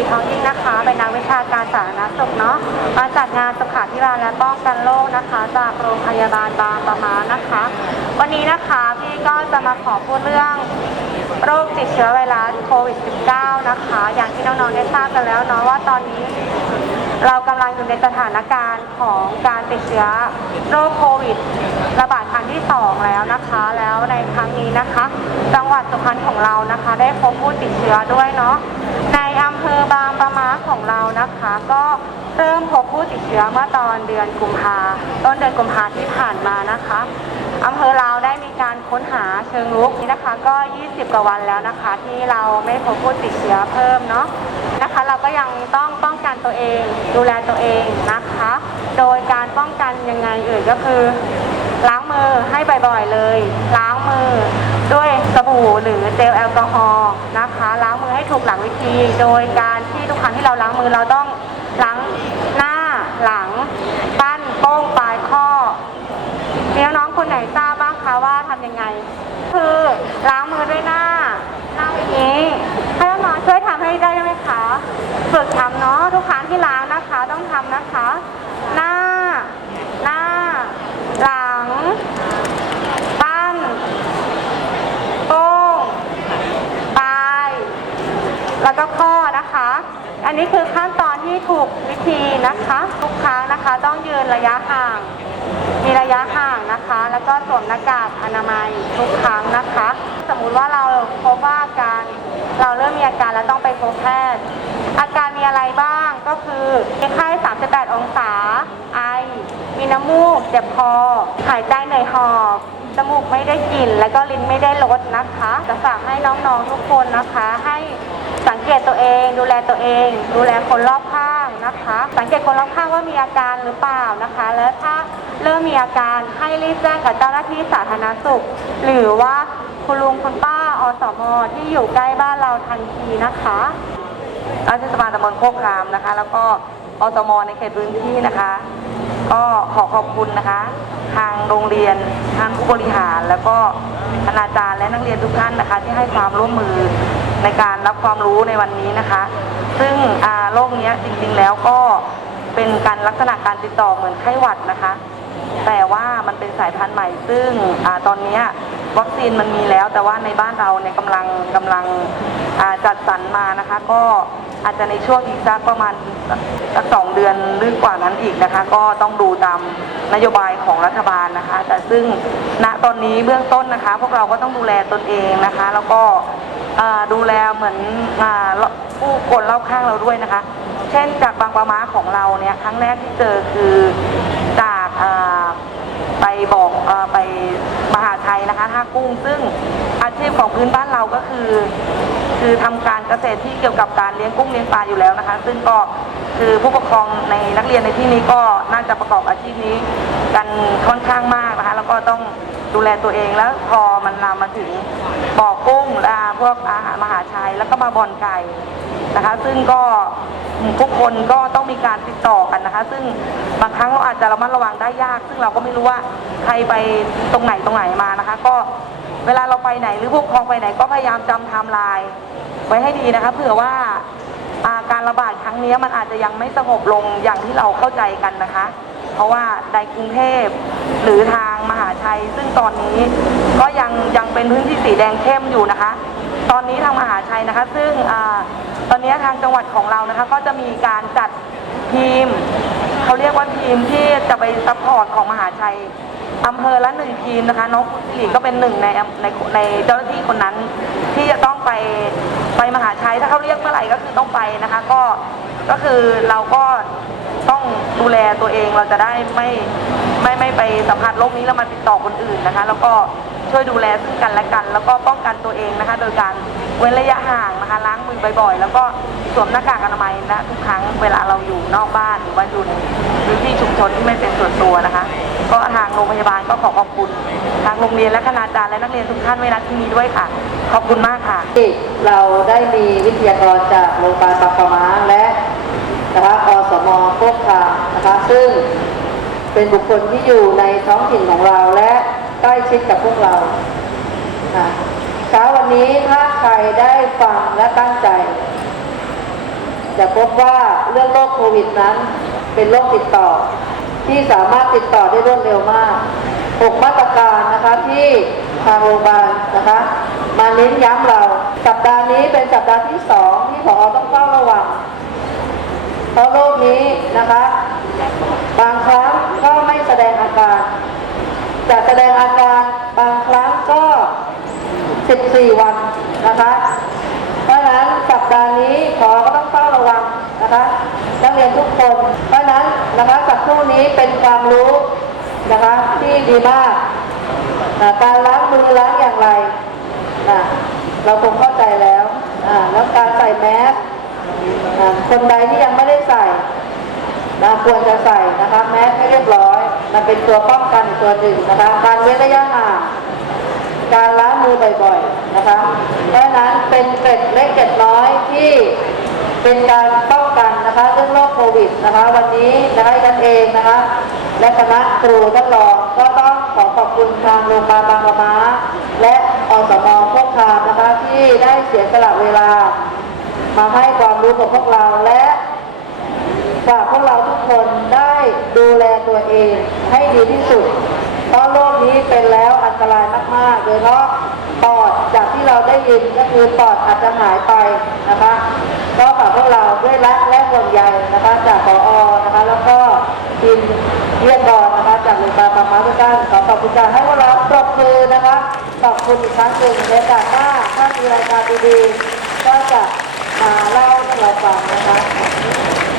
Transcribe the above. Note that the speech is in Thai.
รีทองยิ่งนะคะ เป็นนักวิชาการสาธารณสุขเนาะ มาจัดงานสุขาภิบาลและป้องกันโรคนะคะ จากโรงพยาบาลบางประมานะคะ วันนี้นะคะพี่ก็จะมาขอพูดเรื่องโรคติดเชื้อไวรัสโควิด -19 นะคะ อย่างที่น้องๆได้ทราบกันแล้วเนาะว่าตอนนี้เรากำลังอยู่ในสถานการณ์ของการติดเชื้อโรคโควิด ระบาดครั้งที่ 2 แล้วนะคะ แล้วในครั้งนี้นะคะ จังหวัดสุพรรณของเรานะคะ ได้พบผู้ติดเชื้อด้วยเนาะในอำเภอบางปะมาของเรานะคะ ก็เริ่มพบผู้ติดเชื้อเมื่อตอนเดือนกุมภาต้นเดือนกุมภาที่ผ่านมานะคะอำเภอเราได้มีการค้นหาเชิงรุกนี้นะคะ ก็ 20 กว่าวันแล้วนะคะ ที่เราไม่พบผู้ติดเชื้อเพิ่มเนาะนะคะ เราก็ยังต้องป้องกันตัวเองดูแลตัวเองนะคะ โดยการป้องกันยังไงเอ่ยก็คือ ล้างมือให้บ่อยๆเลย ล้างมือ ด้วยสบู่หรือเจลแอลกอฮอล์นะคะล้างมือให้ถูกหลักวิธี โดยการที่ทุกครั้งที่เราล้างมือเราต้องล้างหน้าหลังปั้นโป้งปลายข้อมีน้องๆคนไหนทราบบ้างคะว่าทำยังไง คือล้างมือด้วยหน้าหน้าอย่างนี้ให้น้องช่วยทำให้ได้ไหมคะฝึกทำเนาะทุกครั้งที่ล้างนะคะต้องทำนะคะ หน้า หน้า หลัง ปั้นโป้งปลาย แล้วก็ข้อนะคะ อันนี้คือขั้นตอนที่ถูกวิธีนะคะทุกครั้งนะคะต้องยืนระยะห่าง มีระยะห่างนะคะ แล้วก็สวมหน้ากากอนามัยทุกครั้งนะคะ สมมุติว่าเราพบว่าอาการเราเริ่มมีอาการแล้วต้องไปพบแพทย์ อาการมีอะไรบ้างก็คือมีไข้ 38 องศา ไอ มีน้ำมูก เจ็บคอ หายใจเหนื่อยหอบจมูกไม่ได้กลิ่น แล้วก็ลิ้นไม่ได้รสนะคะ จะฝากให้น้องๆทุกคนนะคะให้ สังเกตตัวเอง ดูแลตัวเอง ดูแลคนรอบข้างนะคะ สังเกตคนรอบข้างว่ามีอาการหรือเปล่านะคะ แล้วถ้าเริ่มมีอาการให้รีบแจ้งกับเจ้าหน้าที่สาธารณสุข หรือว่าคุณลุงคุณป้าอสมที่อยู่ใกล้บ้านเราทันทีนะคะรัฐบาลตำบลโคกคามนะคะ แล้วก็อสมในเขตพื้นที่นะคะ ก็ขอขอบคุณนะคะ ทางโรงเรียนทางผู้บริหาร แล้วก็คณาจารย์และนักเรียนทุกท่านนะคะ ที่ให้ความร่วมมือ ในการรับความรู้ในวันนี้นะคะ ซึ่งอาโรคเนี้ยจริงๆแล้วก็เป็นการลักษณะการติดต่อเหมือนไข้หวัดนะคะ แต่ว่ามันเป็นสายพันธุ์ใหม่ ซึ่งอตอนนี้วัคซีนมันมีแล้ว แต่ว่าในบ้านเราเนี่ยกำลังกำลังจัดสรรมานะคะ ก็อาจจะในช่วงอีกสักประมาณสักสองเดือนหรือกว่านั้นอีกนะคะ ก็ต้องดูตามนโยบายของรัฐบาลนะคะ แต่ซึ่งณตอนนี้เบื้องต้นนะคะ พวกเราก็ต้องดูแลตนเองนะคะ แล้วก็ ดูแลเหมือนอผู้คนรอบข้างเราด้วยนะคะ เช่นจากบางปะมาของเราเนี่ยครั้งแรกที่เจอคือจากไปบอกอไปมหาชัยนะคะท่ากุ้ง ซึ่งอาชีพของพื้นบ้านเราก็คือ คือทำการเกษตรที่เกี่ยวกับการเลี้ยงกุ้งเลี้ยงปลาอยู่แล้วนะคะ ซึ่งก็คือผู้ปกครองในนักเรียนในที่นี้ก็น่าจะประกอบอาชีพนี้ กันค่อนข้างมากนะคะ แล้วก็ต้อง ดูแลตัวเองแล้วพอมันลามมาถึงบ่อกุ้งอาพวกอาหารมหาชัยแล้วก็มาบอนไก่นะคะ ซึ่งก็ทุกคนก็ต้องมีการติดต่อกันนะคะ ซึ่งบางครั้งเราอาจจะระมัดระวังได้ยาก ซึ่งเราก็ไม่รู้ว่าใครไปตรงไหนตรงไหนมานะคะ ก็เวลาเราไปไหนหรือผู้ปกครองไปไหนก็พยายามจำไทม์ไลน์ไว้ให้ดีนะคะเผื่อว่าอาการระบาดครั้งนี้มันอาจจะยังไม่สงบลงอย่างที่เราเข้าใจกันนะคะ ราะว่าในกรุงเทพหรือทางมหาชัย ซึ่งตอนนี้ก็ยังยังเป็นพื้นที่สีแดงเข้มอยู่นะคะ ตอนนี้ทางมหาชัยนะคะ ซึ่งอตอนนี้ทางจังหวัดของเรานะคะ ก็จะมีการจัดทีมเขาเรียกว่าทีมที่จะไปซัพพอร์ตของมหาชัยอำเภอละหนึ่งทีมนะคะน้องสิริก็เป็นหนึ่งในในในเจ้าหน้าที่คนนั้น ที่จะต้องไปไปมหาชัยถ้าเขาเรียกเมื่อไหร่ก็คือต้องไปนะคะ ก็ ก็คือเราก็ต้องดูแลตัวเองเราจะได้ไม่ไม่ไม่ไปสัมผัสโรคนี้แล้วมาติดต่อคนอื่นนะคะ แล้วก็ช่วยดูแลซึ่งกันและกัน แล้วก็ป้องกันตัวเองนะคะ โดยการเว้นระยะห่างนะคะล้างมือบ่อยๆ แล้วก็สวมหน้ากากอนามัยนะทุกครั้งเวลาเราอยู่นอกบ้านหรือว่าอยู่ในพื้นที่ชุมชนที่ไม่เป็นส่วนตัวนะคะ ก็ทางโรงพยาบาลก็ขอขอบคุณ ทางโรงเรียนและคณาจารย์และนักเรียนทุกท่านไว้ณที่นี้ด้วยค่ะ ขอบคุณมากค่ะที่เราได้มีวิทยากรจากโรงพยาบาลบางปะมาและ โคกคามนะคะซึ่งเป็นบุคคลที่อยู่ในท้องถิ่นของเราและใกล้ชิดกับพวกเราค่ะเช้าวันนี้ถ้าใครได้ฟังและตั้งใจ จะพบว่าเรื่องโรคโควิดนั้น เป็นโรคติดต่อ ที่สามารถติดต่อได้รวดเร็วมาก 6 มาตรการนะคะที่ทางโรงพยาบาลนะคะ มาเน้นย้ำเรา สัปดาห์นี้เป็นสัปดาห์ที่ 2 ที่ผอต้องเฝ้าระวัง เพราะโรคนี้นะคะ บางครั้งก็ไม่แสดงอาการ จะแสดงอาการบางครั้งก็ 14 วันนะคะ เพราะนั้นสัปดาห์นี้ขอก็ต้องเฝ้าระวังนะคะนักเรียนทุกคน เพราะนั้นนะคะสักครู่นี้เป็นความรู้นะคะที่ดีมาก การล้างมือล้างอย่างไร เราคงเข้าใจแล้ว แล้วการใส่แมส คนใดที่ยังไม่ได้ใส่นะควรจะใส่นะคะแมสให้เรียบร้อยมันเป็นตัวป้องกันตัวหนึ่งนะคะการเว้นระยะห่างการล้างมือบ่อยๆนะคะเพราะนั้นเป็นเกร็ดเล็กเกร็ดน้อยที่เป็นการป้องกันนะคะเรื่องโรคโควิดนะคะ วันนี้นะคะกันเองนะคะ และคณะครูท่านรองก็ต้องขอขอบคุณทางโรงพยาบาลบางปะมาและอสมพวกคามนะคะที่ได้เสียสละเวลา มาให้ความรู้กับพวกเราและฝากพวกเราทุกคนได้ดูแลตัวเองให้ดีที่สุด เพราะโรคนี้เป็นแล้วอันตรายมากๆโดยเฉพาะปอดจากที่เราได้ยินก็คือปอดอาจจะหายไปนะคะก็ฝากพวกเราด้วยรักและห่วงใยนะคะจากปออนะคะ แล้วก็ทีมเยี่ยมบอลนะคะจากโรงพยาบาลบางมะทุกท่านขอขอบคุณการให้พวกเราปรบมือนะคะขอบคุณอีกครั้งหนึ่งในโอกาสหน้าถ้ามีรายการดีๆก็จะ มาเล่าให้เราฟังนะคะ